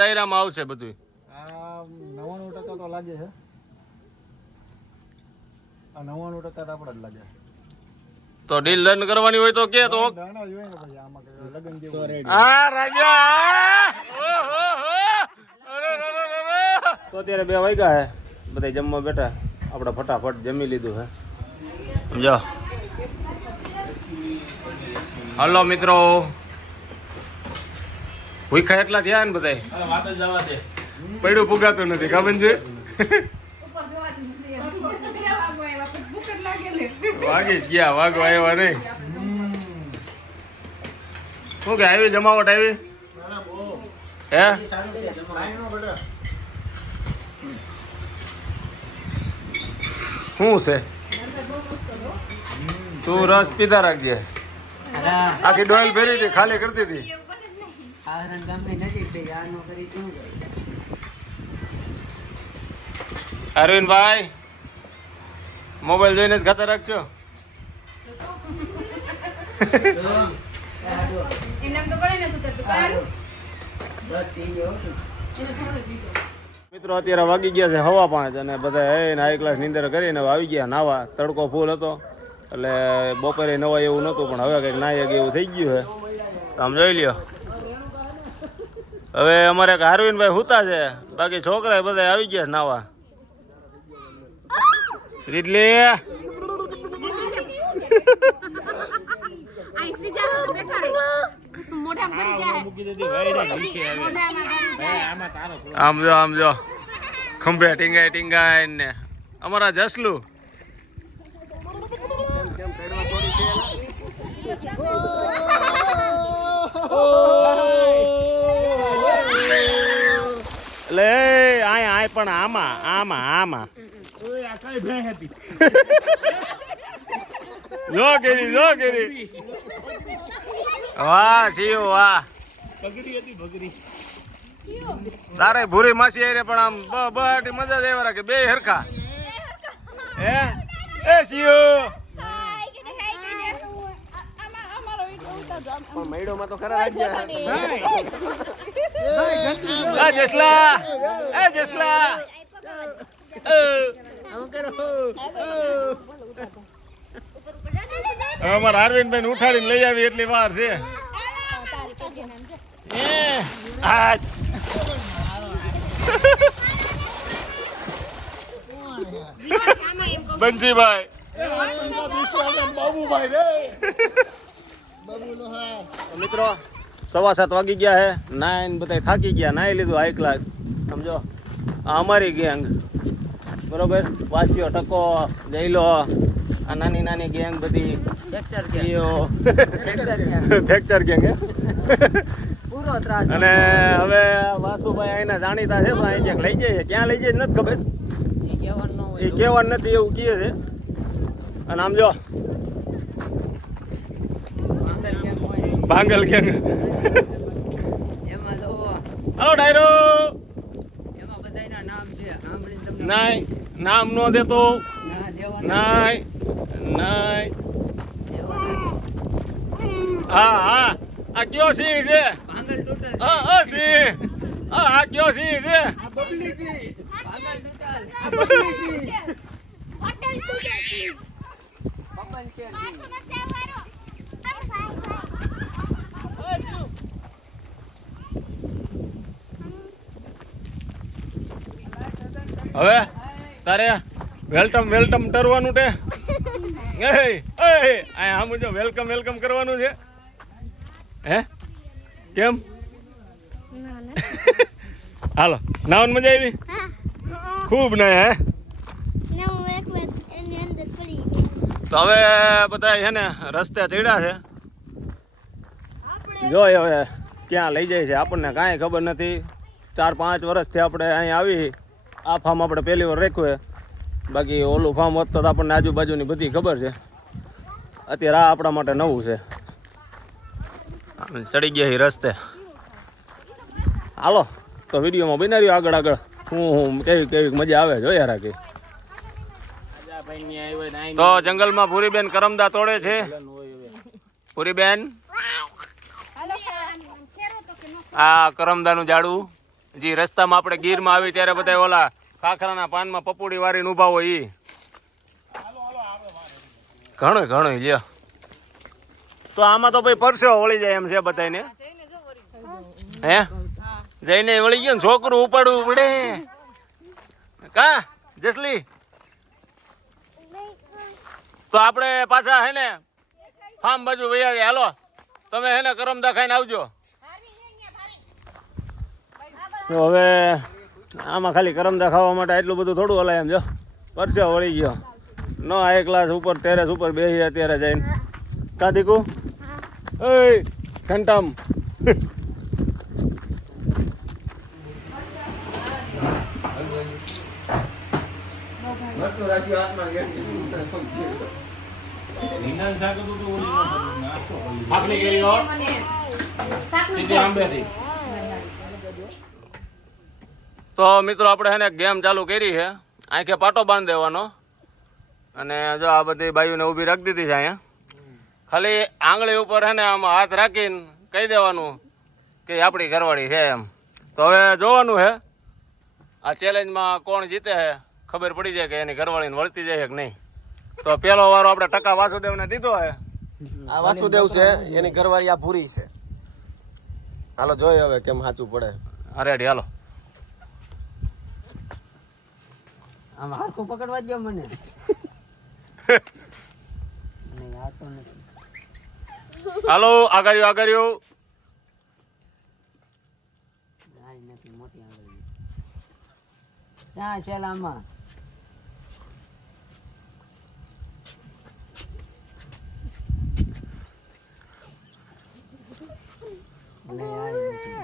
દાયરામાં આવશે બધું. આ 99% તો લાગે છે. આ 99% તો આપણે જ લાગે. તો ડીલ લર્ન કરવાની હોય તો કે તો દાણા જોઈએ ને પછી આમાં લગન જેવું. આ રાજા તો અત્યારે 2 વાગ્યા હે, બધા જમવા બેઠા. આપણે ફટાફટ જમી લીધું હે. સમજો હાલો મિત્રો, ભૂખા એટલા થયા ને બધા. વાત જ જવા દે, પડ્યું પુગાતું નથી. ખબર છે વાગી જ ગયા, વાગવા આવ્યા નહીં. શું કે આવી જમાવટ આવી હે? શું છે? તું રસ પીધા રાખજે. આખી ડોલ ભરી હતી, ખાલી કરતી હતી. અરવિંદભાઈ મોબાઈલ જોઈને જ ખાતા રાખજો. મિત્રો અત્યારે વાગી ગયા છે 5:15 અને બધા હાઈ ક્લાસ નીંદર કરીને આવી ગયા નાવા. તડકો ફૂલ હતો એટલે બપોરે નવાય એવું નહોતું, પણ હવે કંઈક નાય એવું થઈ ગયું છે. આમ જોઈ લ્યો. હવે અમારે હારવીનભાઈ હુતા છે, બાકી છોકરા બધા આવી ગયા નાવા. શ્રીડલી આમ જો ખંભે ટીંગાય ટીંગાય ને અમારા જસલું. એટલે આય પણ આમાં જો કેરી વાહ શિવ વાહ. તારે ભૂરી માસી આરે પણ આમ બહાટી મજા જ એવા રાખે, બે હરખા હે એ શિવ. પણ મેડો માં તો ખરા રાખ્યા. જસલા અમારા અરવિંદભાઈ ઉઠાડીને લઈ આવી એટલી વાર છે. બંસીભાઈ મિત્રો 7:15 વાગી ગયા હે. નાઈન બધા થાકી ગયા, નાઈ લીધું હાઈ ક્લાસ. સમજો આ અમારી ગેંગ બરોબર. વાસીઓ ટકો જઈલો આ નાની નાની ગેંગ બધી ફ્રેક્ચર ગેંગ પૂરો ત્રાસ. અને હવે વાસુભાઈ અહીંના જાણીતા છે તો અહીં ક્યાંક લઈ જાય. ક્યાં લઈ જાય નથી ખબર, એ કહેવાનું નથી એવું કહે છે. અને આમ જો ભાંગલ ગેંગ. હલો ડાયરો નાય નામ નો દેતો નાય. હા આ કયો સિંહ છે? સિંહ. આ કયો સિંહ છે? હવે તારે વેલકમ કરવાનું છે. આમ જો વેલકમ કરવાનું છે. હે કેમ? હાલો નાવન મજા આવી? ખૂબ નહીં હે? તો હવે બધા છે ને રસ્તે ચડ્યા છે. જોઈ હવે ક્યાં લઈ જાય છે આપણને કાંઈ ખબર નથી. 4-5 વર્ષથી આપણે અહીં આવી. આ ફાર્મ આપણે પહેલી વાર રાખ્યું. બાકી ઓલું ફાર્મ હોત તો આપણને આજુબાજુની બધી ખબર છે. અત્યારે આ આપણા માટે નવું છે. ચડી ગયા છે રસ્તે. હાલો તો વિડીયોમાં બનાવ્યું આગળ હું કેવી મજા આવે જોયા રાખી. તો જંગલમાં ભૂરીબેન કરમદા તોડે છે. ભૂરીબેન આ કરમદાનું ઝાડું જે રસ્તામાં આપણે ગીરમાં આવી ત્યારે બધા ઓલા ખાખરાના પાનમાં પપુડી વારીને ઊભા હોય ઈ ઘણું ઘણું લ્યો. તો આમાં તો ભાઈ પરસેવો વળી જાય એમ છે બધાને. હે જઈને વળી ગયો ને છોકરું ઉપાડવું પડે કા જસલી. તો આપણે પાછા હે ને ફાર્મ બાજુ વૈયા ગયા. હાલો તમે હે ને કરમદા ખાઈને આવજો. તો હવે આમાં ખાલી કરમદા ખાવા માટે એટલું બધું થોડું હલાય એમ જો પરસેવો વળી ગયો. ન આ એક ક્લાસ ઉપર ટેરેસ ઉપર બેસી અત્યારે જઈને કા દીકુ એ ઘંટામ તો મિત્રો આપણે હે ને ગેમ ચાલુ કરી છે. આંખે પાટો બાંધી દેવાનો અને જો આ બધી બાયુને ઊભી રાખી દીધી છે અહીંયા. ખાલી આંગળી ઉપર હે ને આમ હાથ રાખીને કહી દેવાનું કે આપણી ઘરવાળી છે એમ. તો હવે જોવાનું છે આ ચેલેન્જમાં કોણ જીતે છે. ખબર પડી જાય કે એની ઘરવાળીને વળતી જાય કે નહીં. તો પેલો વારો આપણે ટકા વાસુદેવને દીધો છે. આ વાસુદેવ છે એની ઘરવાળી આ ભૂરી છે. હાલો જોઈએ હવે કેમ સાચું પડે. રેડી હાલો. આમ હાથું પકડવા દો મને. હાલો આગળ્યો આગળ્યો. ક્યાં છે લાંબા?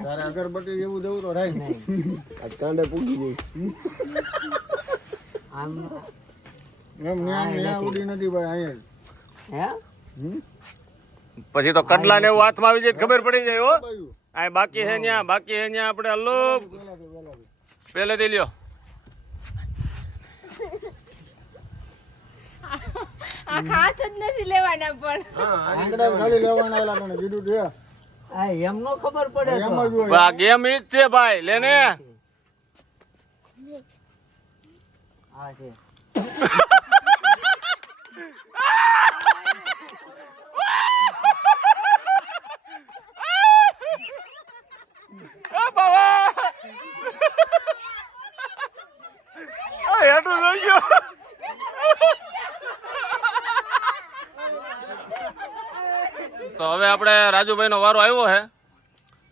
તારે અગરબત્તી જેવું દેવું તો રાય નહીં. આ કાંડે પૂગી જઈશ. આમ એમ ન્યા ઉડી નથી ભાઈ અહીંયા. હે પછી તો કડલા ને એવું હાથમાં આવી જાય તો ખબર પડી જાય હો. બાયું આ બાકી હે ન્યા આપણે હલો પહેલેથી લ્યો. આ ખાસ જ નથી લેવાના પણ આંગળા ખાલી લેવાના ઓલા તને કીધું છે. આ એમ નો ખબર પડે એમ તો. જ હોય. આ ગેમ ઈ જ છે ભાઈ લેને. આ છે તો હવે આપણે રાજુભાઈ નો વારો આવ્યો છે.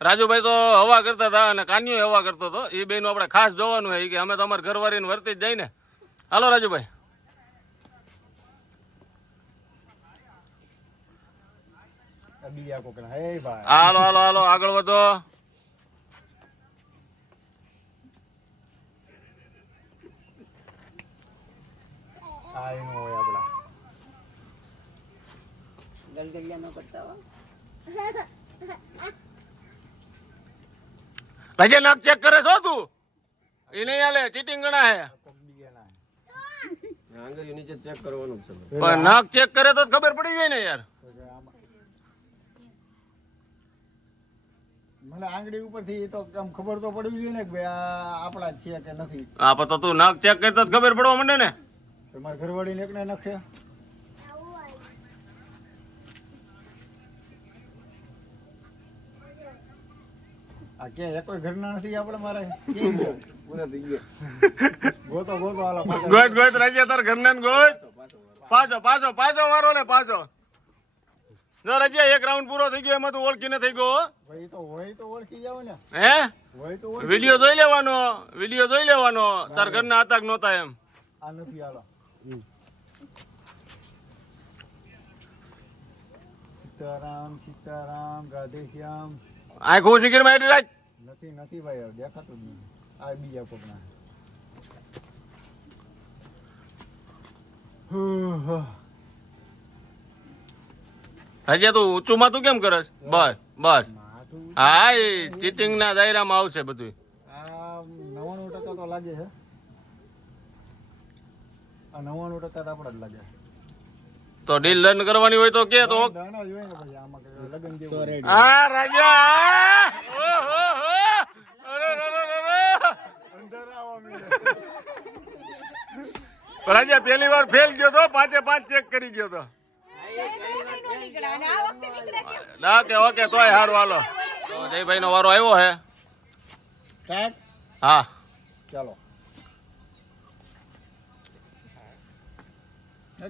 રાજુભાઈ તો હવા કરતા હતા અને કાન્યો હવા કરતો હતો. એ બેનું આપણે ખાસ જોવાનું છે કે અમે તો અમારે ઘરવાળીને વર્તી જ જાય ને. હાલો રાજુભાઈ. આ બીયા કોકના હે ભાઈ. હાલો હાલો હાલો આગળ વધો. આ એનું હોય આપડા. ગલગલિયા નો કરતા હો. હજે નખ ચેક કરે છો તું? એ નહીં હાલે ચીટિંગ ગણા હે. આંગળીઓ નીચે ચેક કરવાનું છે. પણ નખ ચેક કરે તો જ ખબર પડી જાય ને યાર. મને આંગળી ઉપરથી તો આમ ખબર તો પડવી જોઈએ ને કે ભાઈ આ આપણા જ છે કે નથી. હા પણ તો તું નખ ચેક કરતો જ ખબર પડવા માંડે ને. તમારા ઘરવાળીને એકને નખશે. આ કે એકોય ઘરના નથી આપણે મારે કેમ ગયો? પૂરા થઈ ગયા. ગોતો ગોતો હાલો પાછા. ગોત ગોત રાજ્ય તાર ઘરના ને ગોત. પાછો પાછો પાછો વારો ને પાછો. જો રાજ્ય એક રાઉન્ડ પૂરો થઈ ગયો એમાં તું ઓળખીને થઈ ગયો. ભાઈ તો હોય તો ઓળખી જાવ ને. હે હોય તો ઓળખી. વિડીયો જોઈ લેવાનો તાર ઘરના હતા કે નહોતા એમ. આ નથી હાલો. સીતારામ સીતારામ રાધેશ્યામ. આંખ ઊંચી કરી મારી રાખ. નથી નથી ભાઈ હવે દેખાતું જ નહીં. આ બીજા કોકના. રાજ્ય તું ઊંચું માં તું કેમ કરે? બસ બસ માથું હા એ ચીટિંગ ના દાયરામાં આવશે બધું. આ 99% તો લાગે છે. આ 99% તો આપણે જ લાગે. તો ડીલ લર્ન કરવાની હોય તો કે તો દાણા જ હોય ને પછી આમાં કે લગન જેવું. હા રાજ્ય ઓહો અરે રાજા પહેલી વાર ફેલ ગયો તો 5 ચેક કરી ગયો તો નીકળ્યા અને આ વખતે નીકળ્યા કેમ? ના કે ઓકે તોય સારું હાલો તો જયભાઈ નો વારો આવ્યો હે સ્ટાર્ટ હા ચાલો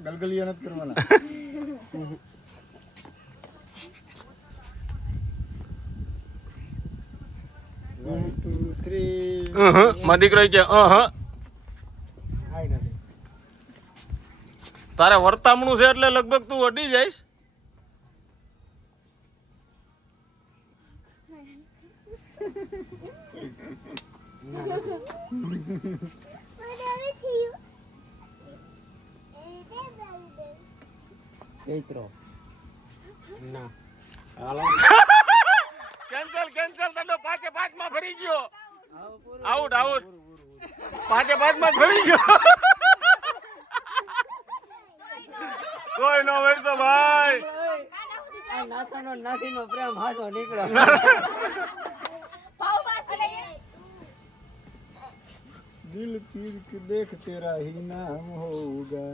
ગલગલિયા નથી કરવાના 1 2 3 માં દીકરો કે તારે વર્તામણું છે એટલે લગભગ તું અડી જઈશ ચૈત્રો ના કેન્સલ તને 5 માં ફરી ગયો આઉટ 5 માં ફરી ગયો કોઈ નો વેરતો ભાઈ આ નાસાનો નાસીનો પ્રેમ હાથો નીકળ્યો दिल चीर के देख तेरा ही नाम होगा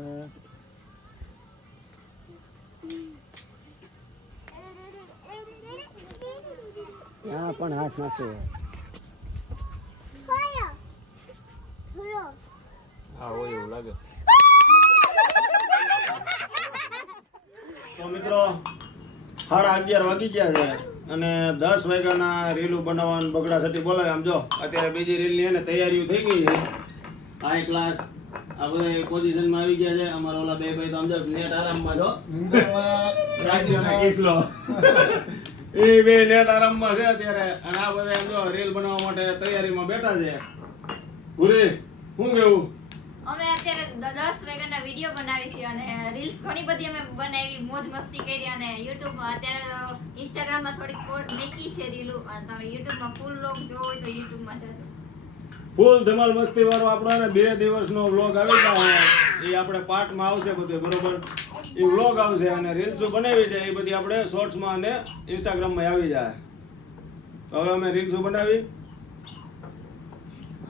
ત્યાં પણ હાથ નાખ્યો હા હોય એવું લાગે તો મિત્રો 11:30 વાગી ગયા છે અને 10 વાગ્યાના રીલું બનાવવાનું બગડાસટી બોલાવે આમ જો અત્યારે બીજી રીલની એને તૈયારીઓ થઈ ગઈ છે હાઈ ક્લાસ આ બધા પોઝિશનમાં આવી ગયા છે અમારા ઓલા બે ભાઈ તો આમ જો નેટ આરામમાં છો રાજ્યના કિસલો એ બે નેટ આરામમાં છે અત્યારે અને આ બધા આમ જો રીલ બનાવવા માટે તૈયારીમાં બેઠા છે પૂરી શું કેવું અમે અત્યારે 10 વાગ્યાના વિડીયો બનાવી છે અને રીલ્સ ઘણી બધી અમે બનાવી મોજ મસ્તી કરી અને યુટ્યુબમાં અત્યારે ઇન્સ્ટાગ્રામમાં થોડીક પોસ્ટ મૂકી છે રીલો અને તમે યુટ્યુબમાં ફૂલ વ્લોગ જોવો હોય તો યુટ્યુબમાં જજો ફૂલ ધમાલ મસ્તી વાળો આપણો ને 2 દિવસનો વ્લોગ આવી જાય એ આપણે પાર્ટમાં આવશે બધું બરોબર એ વ્લોગ આવશે અને રીલ્સો બનાવી છે એ બધી આપણે શોર્ટ્સમાં અને ઇન્સ્ટાગ્રામમાં આવી જાય તો હવે અમે રીલ્સો બનાવી